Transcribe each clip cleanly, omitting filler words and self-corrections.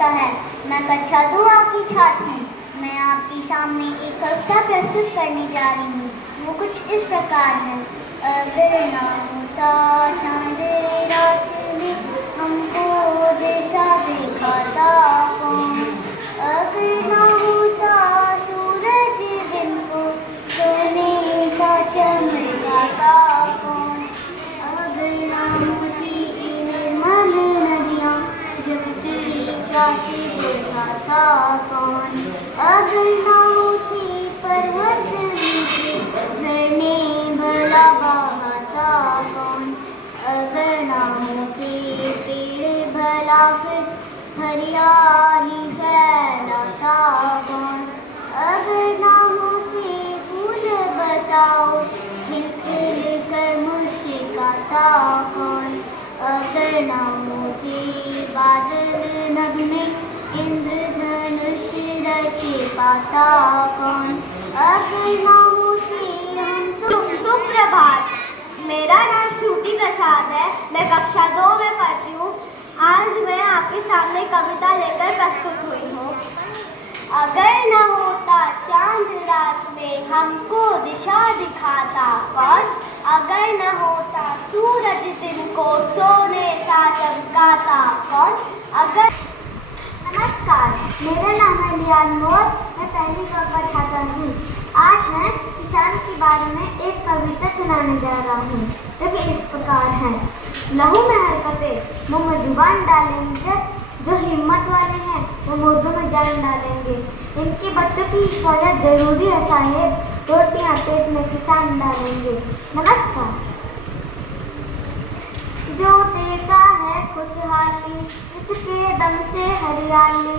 होता है। मैं कक्षा 2 की छात्र हूँ। मैं आपके सामने एक कविता प्रस्तुत करने जा रही हूँ। वो कुछ इस प्रकार है। अगर ना होता चांद रात में हमको दिशा दिखाता कौन, अगर ना होता सूरज दिन को सोने का चमकाता कौन, अगर ना होती निर्मल नदियाँ जगती काशी बुझाता कौन, अगर ना होती पर्वत नीचे झरने भला बहाता कौन, अगर ना होती पेड़ भला फिर हरियाली फैलाता कौन, अगर ना होती फूल बताओ खिल कर मुस्कुराता कौन, अगर ना होती बादल नगमे इंद्रधनुष रचे पाता कौन, अगर ना होती सुप्रभात। मेरा नाम श्रुति प्रसाद है। मैं कक्षा 2 में पढ़ती हूँ। आज मैं आपके सामने कविता लेकर प्रस्तुत हुई हूँ। अगर न होता चांद रात में हमको दिशा दिखाता कौन, अगर न होता सूरज दिन को सोने सा चमकाता कौन, अगर। नमस्कार, मेरा नाम है लियान मोर। मैं पहली कक्षा छात्रा हूँ। आज मैं किसान के बारे में एक कविता सुनाने जा रहा हूँ, जो कि इस प्रकार है। लहू में हरकतें मुँह में जुबान डालेंगे, जो हिम्मत वाले हैं वो मुर्दों में जान डालेंगे। इनके बच्चों की हिफाजत जरूरी है साहेब, रोटियाँ पेट में किसान डालेंगे। नमस्कार। जो देता है खुशहाली इसके दम से हरियाली,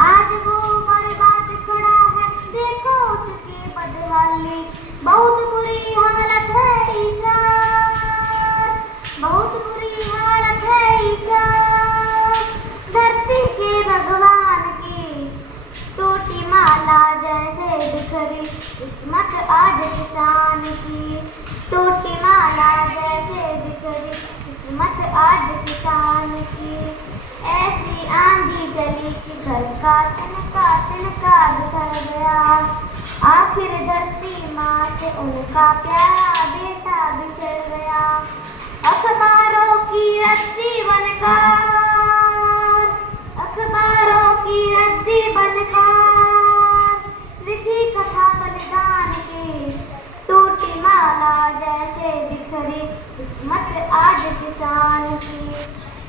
आज वो बर्बाद खड़ा है देखो उसकी बदहाली। बहुत बुरी हालत है ईशान, बहुत बुरी हालत है ईशान, धरती के भगवान की टूटी माला जैसे बिखरी किस्मत आज किसान की, टूटी माला जैसे बिखरी किस्मत आज किसान की। ऐसी आंधी चली कि घर का तिनका बिखर गया, आखिर धरती माँ से उनका प्यारा बेटा बिछड़ गया। अखबारों की रस्सी बनकर, अखबारों की रस्सी बनकर लिखी कथा बलिदान की, टूटी माला जैसे बिखरी किस्मत आज किसान की,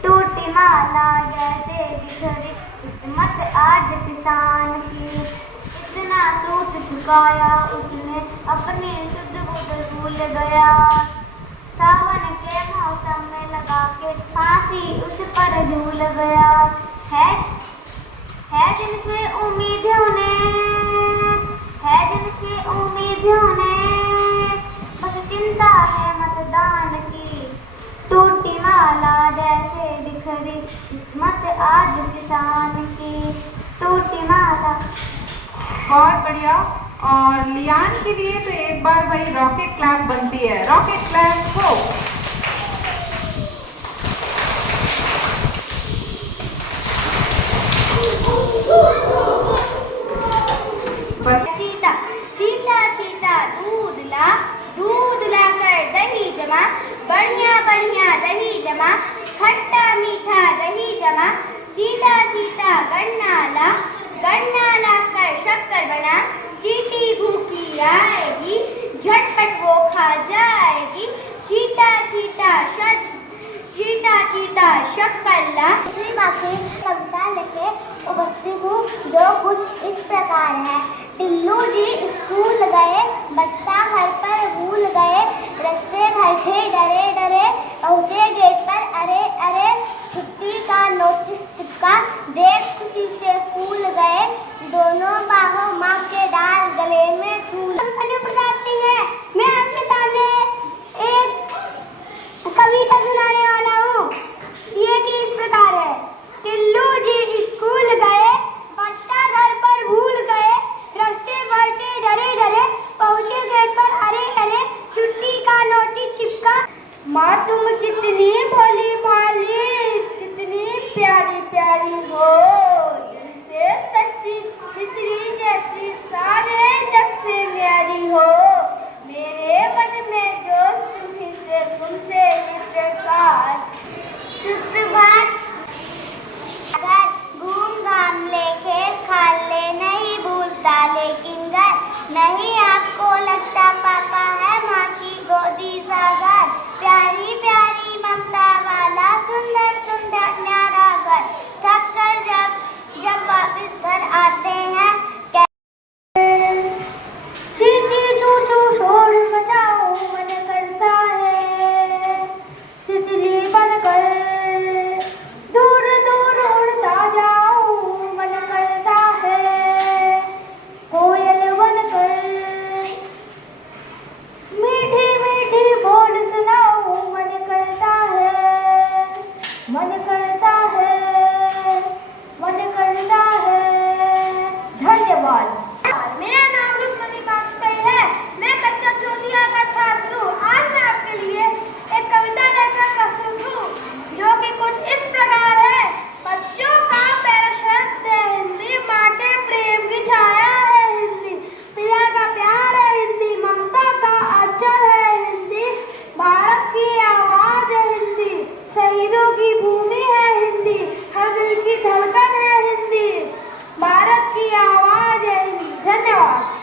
टूटी माला जैसे बिखरी किस्मत आज किसान की। इतना सूत चुकाया उसने अपनी शुद्ध बुद्ध भूल गया, सावन के मौसम में लगा के फांसी उस पर झूल गया। है जिनसे उम्मीदें उन्हें, है जिनसे उम्मीदें उन्हें, बस चिंता है मतदान की, टूटी माला जैसे बिखरी किस्मत आज किसान की, टूटी माला। बहुत बढ़िया। और लियान के लिए तो एक बार भाई रॉकेट क्लैप बनती है। रॉकेट क्लैप हो। चीता चीता चीता दूध ला कर दही जमा, बढ़िया बढ़िया दही जमा, खट्टा मीठा दही जमा। चीता चीता गन्ना ला कर शक्कर बना, चीटी भूखी आएगी झटपट वो खा जाएगी। चीता चीता शक्कर ला। कविता लिखे उपस्थित हूँ, जो कुछ इस प्रकार है। टिल्लू जी स्कूल गए, बस्ता घर पर भूल गए, रास्ते भर से डरे डरे पहुँचे गेट पर, अरे अरे छुट्टी का नोटिस चिपका, देख खुशी से फूल गए, दोनों बाहों माँ के डाल गले में फूल। बताती है, मैं आपके सामने एक कविता सुनाने वाला हूँ। ये किस प्रकार है। टिल्लू जी स्कूल गए, बस्ता घर पर भूल गए, रास्ते भर से डरे डरे पहुँचे गेट पर, अरे अरे छुट्टी का नोटिस चिपका। माँ तुम कितनी भोली भाली, प्यारी प्यारी हो, दिल से सच्ची मिश्री जैसी सारे जग से न्यारी हो। मेरे मन में जो तुम्ही से तुमसे ये प्रकार। सुप्रभात। अगर घूम घाम ले खेल खाल ले नहीं भूलता, लेकिन घर नहीं आपको लगता पापा है माँ की गोदी सा घर। प्यारी प्यारी ममता वाला सुंदर सुंदर न्यारा घर। थक कर जब वापस घर आते हैं चींची चू चू शोर मचाओ मन करता है, तितली बनकर दूर दूर उड़ता जाऊं मन करता है, कोयल बनकर मीठी मीठी बोल सुनाऊं मन करता है, मन करता है, मन करता है। धन्यवाद। मेरा नाम रुक्मणी वाजपेयी है। मैं कक्षा चौथी का छात्र हूँ। आज मैं आपके लिए एक कविता लेकर प्रस्तुत हूँ, जो कि कुछ इस प्रकार है। बच्चों का पहला शब्द है हिंदी, माँ के प्रेम की छाया है हिंदी, पिता का प्यार है हिंदी, ममता का आंचल है हिंदी, भारत की आवाज है हिंदी, शहीदों की भूमि है हिंदी, हर दिल की धड़कन है हिंदी, भारत की आवाज है हिंदी। धन्यवाद।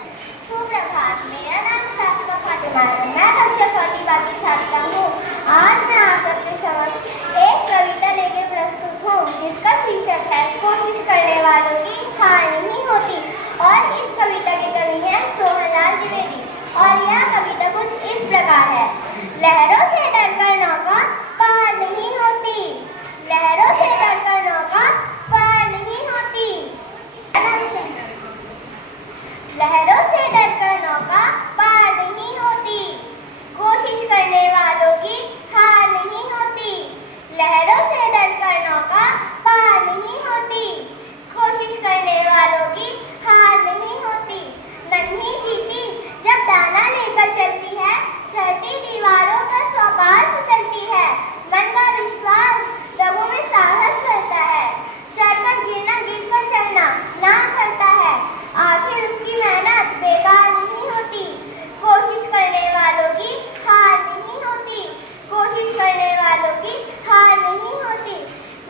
सुप्रभात। मेरा नाम साफा फातिमा है। मैं कक्षा चौथी की छात्रा हूँ। आज मैं आप सबके समक्ष एक कविता लेकर प्रस्तुत हूँ, जिसका शीर्षक है कोशिश करने वालों की हार नहीं होती। और इस कविता के कवि हैं सोहनलाल द्विवेदी। और यह कविता कुछ इस प्रकार है। लहरों से डरकर नौका पार नहीं होती, लहरों से डरकर नौका पार नहीं होती, लहरों से डरकर नौका पार नहीं होती, कोशिश करने वालों की हार नहीं होती, लहरों से डरकर नौका पार नहीं होती, कोशिश करने वालों की हार नहीं होती। नन्ही चींटी जब दाना लेकर चलती है, चढ़ती दीवारों पर 100 बार फिसलती है, मन का विश्वास रगों में साहस करता है, चढ़कर गिरना गिरकर चढ़ना ना करता है, आखिर उसकी मेहनत बेकार नहीं होती, कोशिश करने वालों की हार नहीं होती, कोशिश करने वालों की हार नहीं होती।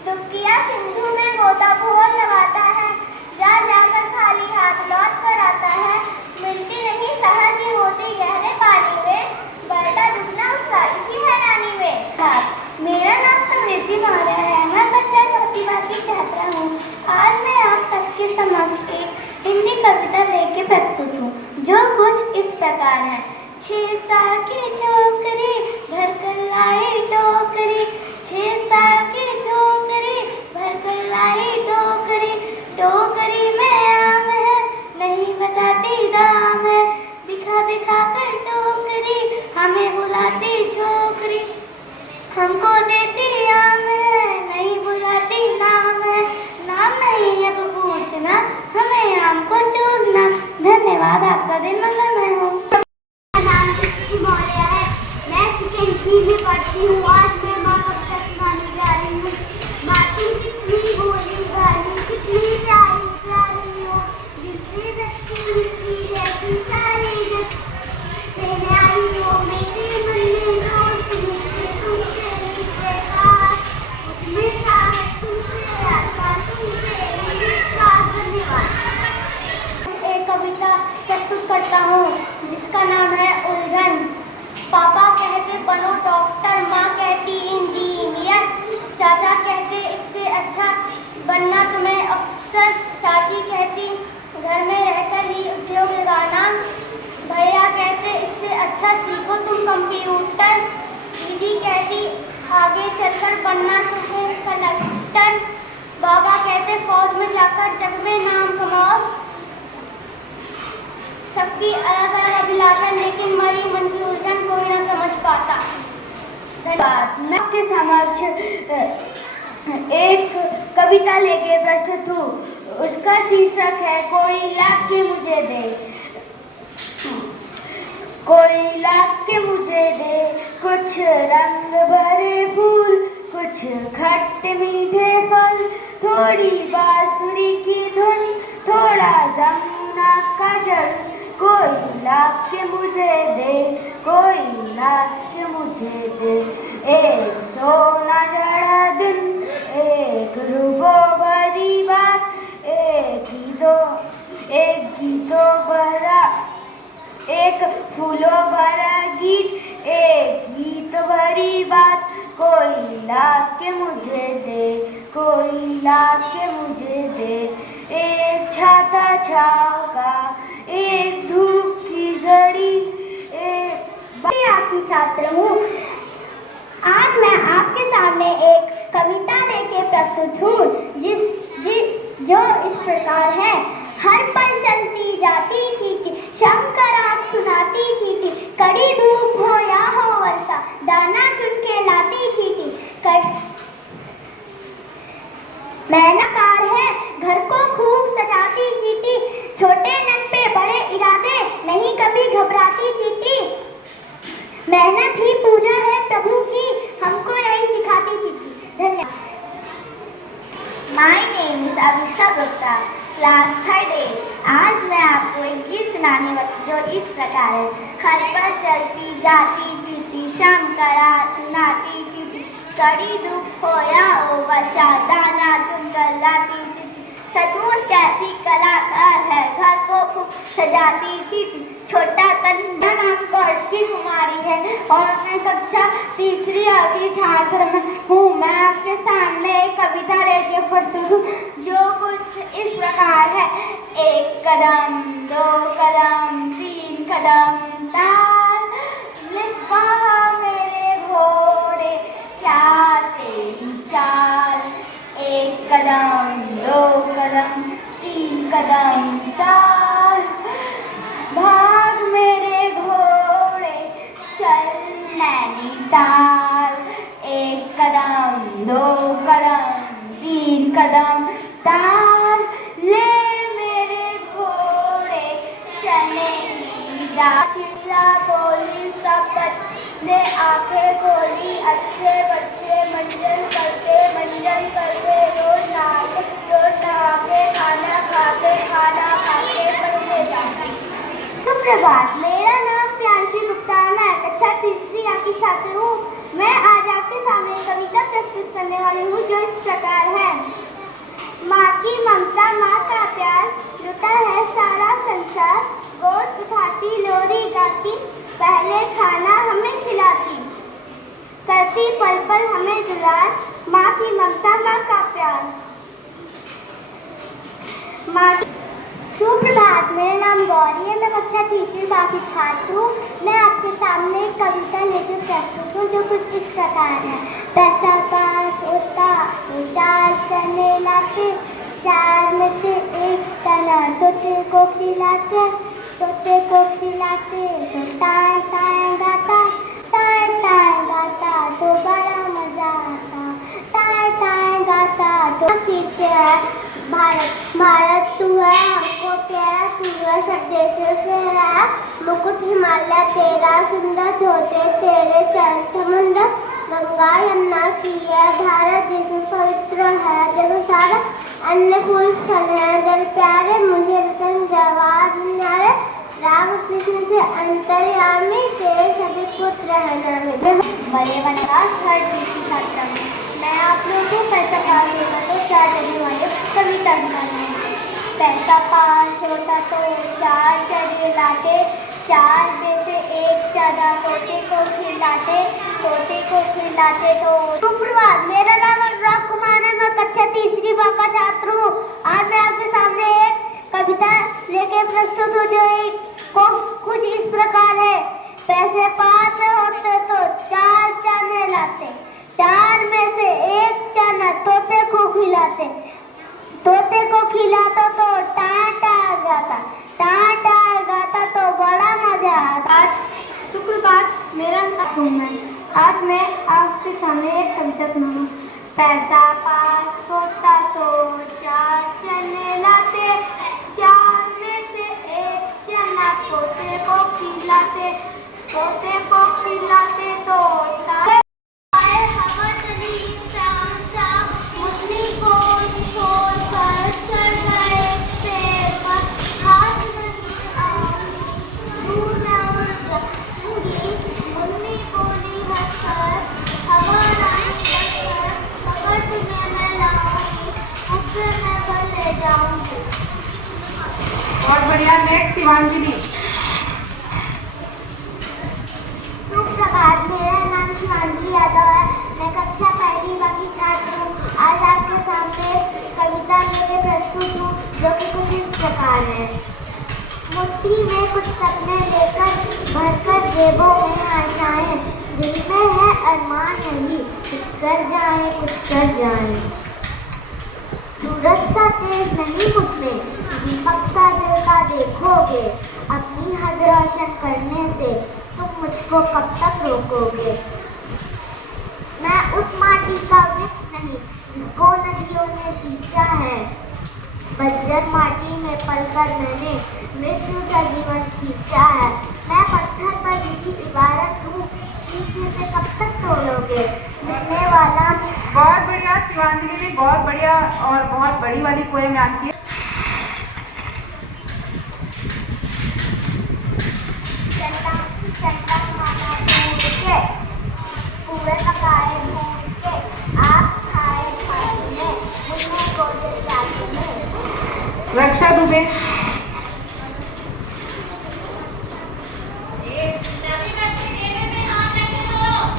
डुबकिया सिंधु में गोताखोर लगाता है, जा जाकर खाली हाथ लौट कर आता है, मिलती नहीं सहज ही होती गहरे पानी में, बढ़ता डूबना उसका इसी हैरानी में। मेरा नाम समृद्धि मौर्य है। मैं कक्षा चौथी की छात्रा हूँ। आज मैं आप सबके समक्ष एक हिंदी कविता लेके प्रस्तुत हूँ, जो कुछ इस प्रकार है। 6 साल की छोकरी भर कर लाई टोकरी, 6 साल की छोकरी भर कर लाई टोकरी, टोकरी में आम है नहीं बताती दाम है, दिखा दिखा कर टोकरी हमें बुलाती छोकरी, हमको देती आम है नहीं बुलाती नाम है, नाम नहीं अब पूछना हमें आम को चूरना। धन्यवाद। आपका दिन मंगलमय हो। मेरा नाम समृद्धि मौर्य है। मैं सेकेंडरी में पढ़ती हूँ। आज मैं माँ कविता सुनाने जा रही हूँ। माँ तू कितनी भोली भाली कितनी प्यारी प्यारी हो, जितनी बच्ची मिलती रहती सारी जग से न्यारी हो, मेरी मुन्नी दोस्ती मुझसे तुमसे ही बेकार, उसमें था है तुमसे आता तुमसे ही विश्वास। धन्यवाद। एक कविता प्रस्तुत करता हूँ, जिसका नाम है उलझन। पापा कहते बनो डॉक्टर, माँ कहती इंजीनियर, चाचा कहते इससे अच्छा बनना तुम्हें अफसर, चाची कहती घर में रहकर ही उद्योग लगाना, भैया कहते इससे अच्छा सीखो तुम कंप्यूटर, दीदी कहती आगे चलकर बनना तुम्हें कलेक्टर, बाबा कहते फौज में जाकर जग में नाम कमाओ। सबकी अलग अलग अभिलाषा, लेकिन मरी मन की उलझन कोई न समझ पाता। धन्यवाद। मैं आपके समक्ष एक कविता लेके प्रस्तुत हूँ। उसका शीर्षक है कोई लाख के मुझे दे, कोई लाख के मुझे दे, कुछ रंग भरे फूल, कुछ खट्टे मीठे फल, थोड़ी बांसुरी की धुन, थोड़ा जमुना का जल। कोई ला के मुझे दे, कोई ला के मुझे दे। एक सोना जड़ा दिन, एक रुबो भरी बात, एक गीतों भरा, एक फूलों भरा गीत, एक गीत भरी बात। कोई ला के मुझे दे, कोई ला के मुझे दे। एक छाता छाव का, एक धूप की घड़ी, मैं आपकी छात्र हूँ। आज मैं आपके सामने एक कविता लेके प्रस्तुत हूँ जो इस प्रकार है। हर पल चलती जाती चींटी, शंकरात सुनाती चींटी, कड़ी धूप हो या हो वर्षा, दाना चुन के लाती चींटी। मेहनतकार है, घर को खूब सजाती चींटी, छोटे नन पे बड़े इरादे, नहीं कभी घबराती चींटी। मेहनत ही पूजा है प्रभु की, हमको यही सिखाती चींटी। धन्यवाद। My name is Avisha Gupta, class 3A। आज मैं आपको एक गीत सुनाने वाली जो इस प्रकार है। घर पर चलती जाती चींटी, शाम का रात सुनाती चींटी, कड़ी धूप हो या हो वर्षा, दाना चुनकर लाती चींटी। सचमुच कैसी कलाकार है, घर को खूब सजाती चींटी, छोटा तन। नाम की कुमारी है और मैं कक्षा तीसरी की छात्र हूँ। मैं आपके सामने एक कविता लेके प्रस्तुत हूँ जो कुछ इस प्रकार है। एक कदम, दो कदम, तीन कदम, ताल लिखा मेरे घोड़े, क्या तेरी चाल। एक कदम, दो कदम, तीन कदम, ताल, भाग मेरे घोड़े चल नैनीताल। एक कदम, दो कदम, तीन कदम, ताल, ले मेरे घोड़े चले नैनीताल। बोली सब बच्चे आके बोली, अच्छे बच्चे मंजन करके रोज नहाके खाना खाके पढ़ने जाते। सुप्रभात, मेरा नाम प्रियांशी गुप्ता है। मैं कक्षा तीसरी की छात्र हूँ। मैं आज आपके सामने कविता प्रस्तुत करने वाली हूँ जो इस प्रकार है। माँ की ममता, माँ का प्यार, लुटा है सारा संसार। गोद उठाती, लोरी गाती, पहले खाना हमें खिलाती, करती पल पल हमें दुलार। माँ की ममता, माँ का प्यार। माँ। सुप्रभात, मेरा नाम गौरी है। मैं कक्षा तीसरी की छात्र हूँ। मैं आपके सामने एक कविता लेकर प्रस्तुत हूँ जो कुछ इस प्रकार है। पैसा पास होता तो चार चने लाते, चार में से एक चना तोते को खिलाते, तो टाय टाय गाता, तो बड़ा मजा आता। टाय टाय गाता तो सीखते हैं भारत तू है हमको प्यारा, तू है सब देशों से है मुकुट हिमालय तेरा, सुंदर होते तेरे चरण समुद्र, गंगा यमुना की है धारा, जिसमें पवित्र है जब सारा, अन्य फूल स्थल है जल प्यारे, मुझे रतन जवाहर न्यारे, राम कृष्ण से अंतर्यामी, तेरे सभी पुत्र है नामी। बड़े बनवास हर दूसरी छात्रा में मैं आप लोगों को पैसा पास होता तो चार चने वाले कविता सुनानी है। पैसा पास होता तो चार चने लाते, चार में से एक चना तोते को खिलाते तो। सुप्रभात, मेरा नाम अनुराग कुमार है। मैं कक्षा तीसरी का छात्र हूँ। आज मैं आपके सामने एक कविता लेके प्रस्तुत हूँ जो कुछ इस प्रकार है। पैसे पास होते तो चार चने लाते, चार में से एक चना तोते को खिलाते, तो टाटा गाता तो बड़ा मजा आता। सुप्रभात, मेरा नाम है। आज मैं आपके सामने एक कविता सुनाऊंगा। पैसा पास होता तो चार चने लाते, चार में से एक चना तोते को खिलाते तो हवा चली बहुत बढ़िया। नेक्स्ट शिवांजलि। सुप्रभात, मेरा नाम शिवांगी यादव है। मैं कक्षा पहली बाकी छात्र हूँ। आज आपके सामने कविता मेरे प्रस्तुत हूँ, जो कि कुछ इस प्रकार है। मुट्ठी में कुछ सपने लेकर भरकर जेबों में आशाएं, दिल में है अरमान यही, कुछ कर जाए कुछ कर जाए। सूरज सा तेज नहीं मुझमें, दीपक सा दिल का देखोगे, अपनी हद रोशन करने से तुम मुझको कब तक रोकोगे। मैं उस माटी का वृक्ष नहीं जिसको नदियों ने सींचा है, बंजर माटी में पलकर मैंने मृत्यु का जीवन खींचा है। मैं पत्थर पर लिखी इबारत हूँ, पीछे से कब तक तोड़ोगे, लिखने वाला। बहुत बढ़िया शिवांजलि ने बहुत बढ़िया और बहुत बड़ी वाली पोएम याद की। चंदा मामा ढूंढ के, पूरे पकाए भून के, आप खाए थाली में, मुझे गोदे प्याली में। रक्षा दुबे।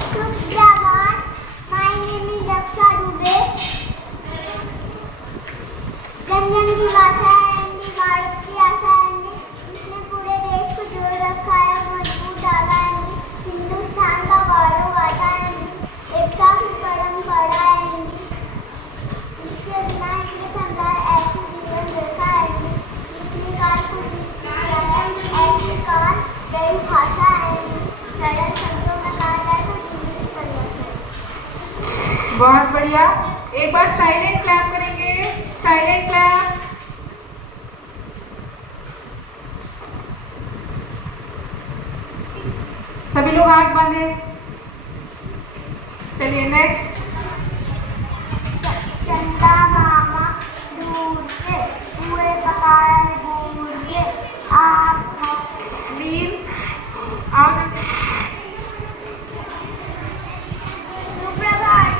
सुप्रभात, my name is रक्षा दुबे। रंजन की भाषा है हिंदी, भारत की आशा है हिंदी, इसने पूरे देश को जोड़ रखा है, मजबूत डाला है हिंदी, हिंदुस्तान का गौरव गाथा है हिंदी, एकता की परंपरा है हिंदी, इसके बिना हिंदी संसार ऐसी जीवन जैसा है हिंदी, इतनी काल को जीतती है ऐसी काल गई भाषा है हिंदी, सरल शब्दों में कहा जाए तो हिंदी परिवर्तन। बहुत बढ़िया। एक बार साइलेंट क्लैप करेंगे, साइलेंट क्लैप। सभी लोग आंख बांधे। चलिए नेक्स्ट। चंदा मामा दूर से, पूरे पकाए भूल के, आप नील आओ। सुप्रभात।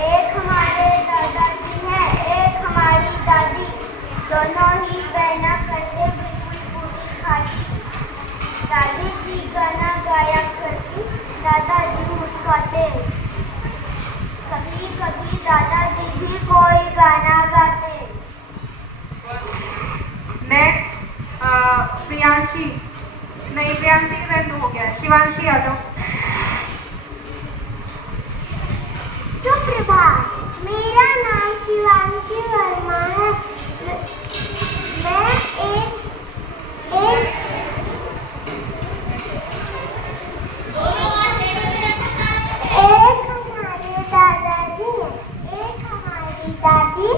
एक हमारे दादाजी है, एक हमारी दादी, दोनों ही बहना करते बिल्कुल पूरी खाती। दादी जी गाना गाया करती, दादाजी मुस्कुराते। कभी कभी दादाजी भी कोई गाना गाते। नेक्स्ट प्रियांशी। नहीं, प्रियांशी का टर्न तो हो गया। शिवांशी आ जाओ। सुप्रभात, मेरा नाम शिवांशी वर्मा है। मैं एक हमारे दादाजी हैं, एक हमारी दादी,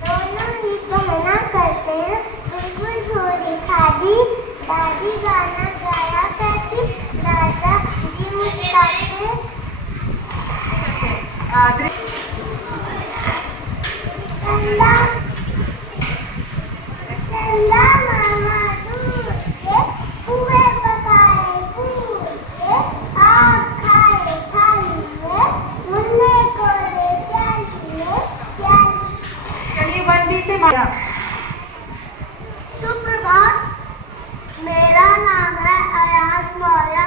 दोनों ही बहना करते हैं बिल्कुल थोड़ी खादी। दादी गाना गाया करती, दादाजी मुस्कुराते। चंदा चंदा मामा दूर के, पूरे पकाए भूल के, आप खाए थाली में, मुन्ने को दे प्याली में प्याली। चलिए 1B से मारा। सुप्रभात, मेरा नाम है अयाज मौर्य।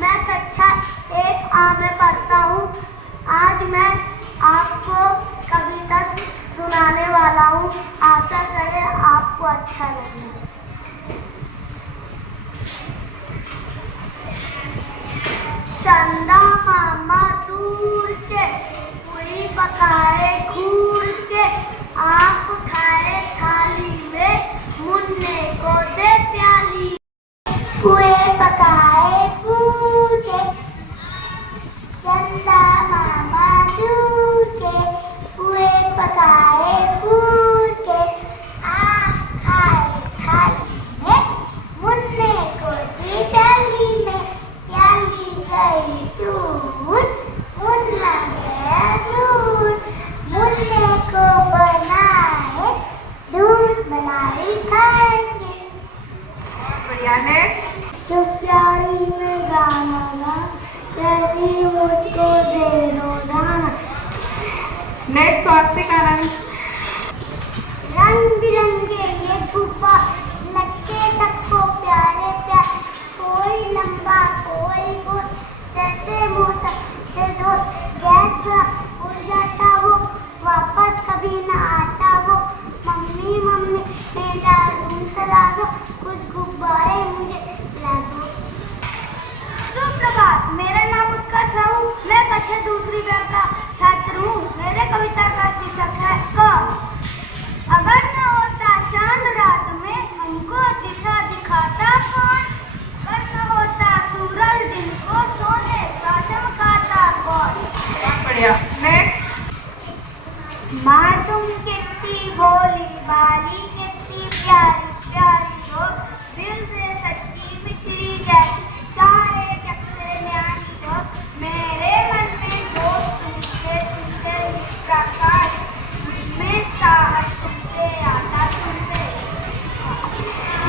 मैं कक्षा 1A में पढ़ता हूँ। आज मैं आपको कविता सुनाने वाला हूँ। आशा करें आपको अच्छा लगे। चंदा मामा दूर के, पूरी पकाए घूर के, आप खाए थाली में, मुन्ने को दे प्याली। पूरे पकाए घूर के, चंदा मामा दूर के, पूरे पकाए घूर के, आप खाए थाली में, मुन्ने को दी प्याली में, प्याली गई दूध, मुन्ना गया दूध, मुन्ने को बनाए दूध मलाई खाएंगे। बढ़िया। नेक्स्ट। जो प्यारी में गाना गा, प्यारी मुझको दे दो दाना। नेक्स्ट स्वास्तिक आनंद। रंग बिरंग गुब्बा लटके सबको प्यारे प्यारे, कोई लंबा कोई गोल, जैसे मोटा से दोस्त, गैस उड़ जाता वो, वापस कभी न आता वो। मम्मी मम्मी मेरा रूम चला दो, कुछ गुब्बारे मुझे ला दो। सुप्रभात, मेरा नाम उत्कर्ष राहू, मैं कक्षा दूसरी वर्ग का छात्र हूँ। मेरे कविता का शीर्षक है क। अगर न होता चांद रात में हमको दिशा दिखाता कौन, अगर न होता सूरज दिन को सोने सा चमकाता कौन। बहुत बढ़िया। नेक्स्ट। माँ तुम कितनी भोली भाली, कितनी प्यारी प्यारी हो, दिल से सच्ची मिश्री जैसी, सारे जग से न्यारी हो। मेरे मन में जोश तुमसे तुमसे इस प्रकार, मुझमें साहस तुमसे आता तुमसे।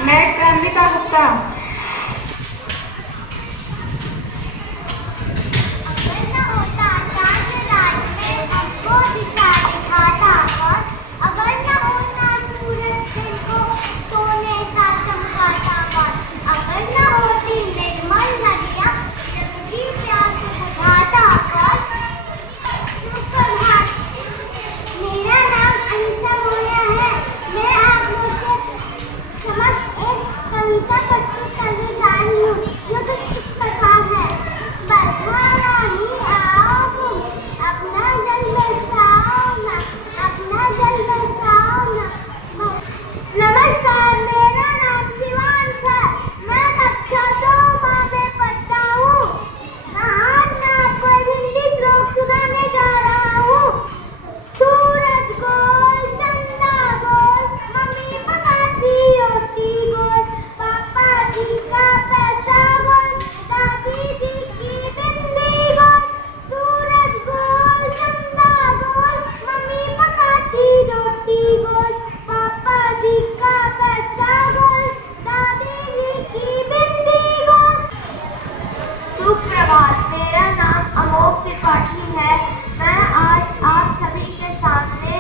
नेक्स्ट अन्विता गुप्ता। अगर न होता चांद रात में हमको दिशा दिखाता कौन, अगर न होता सूरज दिन को सोने सा चमकाता कौन, अगर न होती निर्मल नदियाँ जगती प्यास बुझाता कौन। सुप्रभात, मेरा नाम अनिशा मोया है। मैं आप लोग के समक्ष एक कविता प्रस्तुत करने जा रही हूँ, जो कुछ इस प्रकार है। बरखा रानी आओ तुम, अपना जल बरसाओ ना, अपना जल बरसाओ ना। नमस्कार, मेरा नाम शिवांश है। मैं कक्षा 2 में पढ़ता हूँ। आज मैं आपको एक हिंदी श्लोक सुनाने जा रहा हूँ। सूरज गोल चंदा गोल, मम्मी पकाती रोटी गोल, पापा जी का पैसा गोल, दादी जी की बिंदी गोल। सूरज गोल चंदा गोल, मम्मी पकाती रोटी गोल, पापा जी का पैसा गोल, दादी जी की बिंदी गोल। सुप्रभात, मेरा नाम अमोक त्रिपाठी है। मैं आज आप सभी के सामने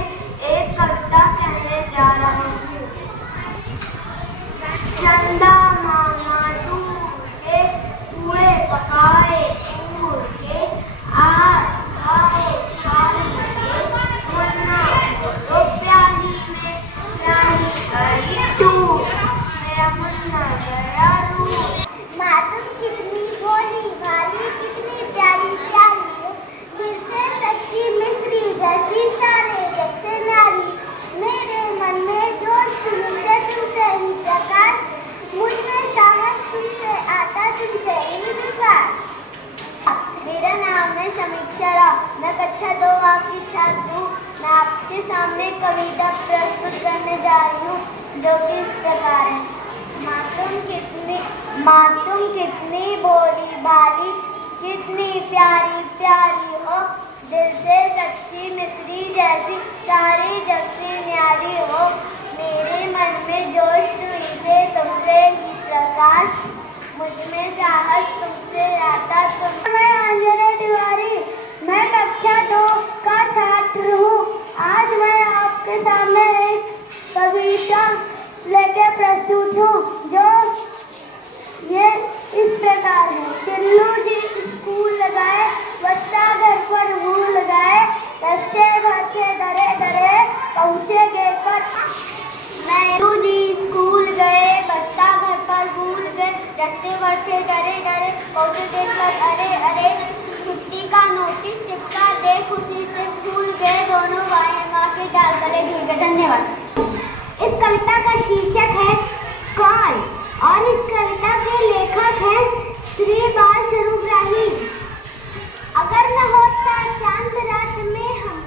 एक कविता कहने जा रहा हूँ। चंदा मामा दूर के, हुए पकाए दूर के, आज खाए खाली के, मुन्ना तो प्याली में प्याली गई दूर, मेरा मुन्ना गया दूर। माँ तुम कितनी भोली भाली, कितनी प्यारी प्यारी हो, दिल से सच्ची मिश्री जैसी, सारे जग से न्यारी। मेरे मन में जोश तुमसे तुमसे ही प्रकाश, मुझ में साहस तुमसे आता तुमसे ही विकास। मेरा नाम है समीक्षा राव, मैं कक्षा 2 की छात्र हूँ। मैं आपके सामने कविता प्रस्तुत करने जा रही हूँ, जो कि इस प्रकार है। माँ तुम कितनी भोली भाली, कितनी प्यारी प्यारी हो, दिल से सच्ची मिश्री जैसी, सारी जग से न्यारी हो। मेरे मन में जोश तुमसे ही प्रकाश, मुझ में साहस तुमसे आता तुम। मैं अंजना तिवारी, मैं कक्षा 2 का छात्र हूँ। आज मैं आपके सामने एक कविता लेके प्रस्तुत हूँ, जो ये इस प्रकार है। टिल्लू जी स्कूल लगाए, बच्चा घर पर भूल गए, रस्ते भर से डरे डरे पहुँचे गेट पर। टिल्लू जी स्कूल गए, बच्चा घर पर भूल गए, रस्ते भर से डरे डरे पहुँचे गेट पर। अरे अरे छुट्टी का नोटिस चिपका दे, खुशी से स्कूल गए दोनों भाई माँ के डाल गले जुड़ गए। धन्यवाद। इस कविता का शीर्षक है कॉल, और इस कविता के लेखक हैं श्री बाल स्वरूप राही। अगर न होता चांद रात में हम,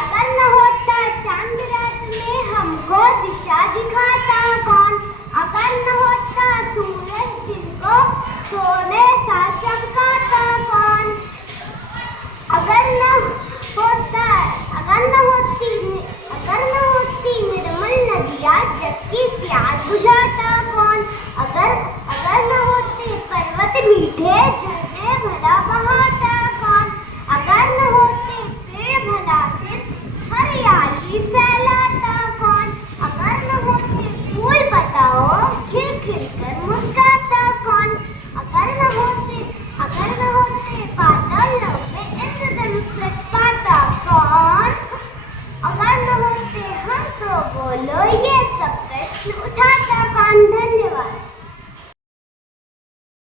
अगर न होता चांद रात में हमको दिशा दिखाता कौन, अगर न होता सूरज दिन को सोने सा चमकाता कौन, अगर न होती निर्मल नदियाँ जग की प्यास बुझाता कौन, अगर न होते पर्वत मीठे झरने भला बहाता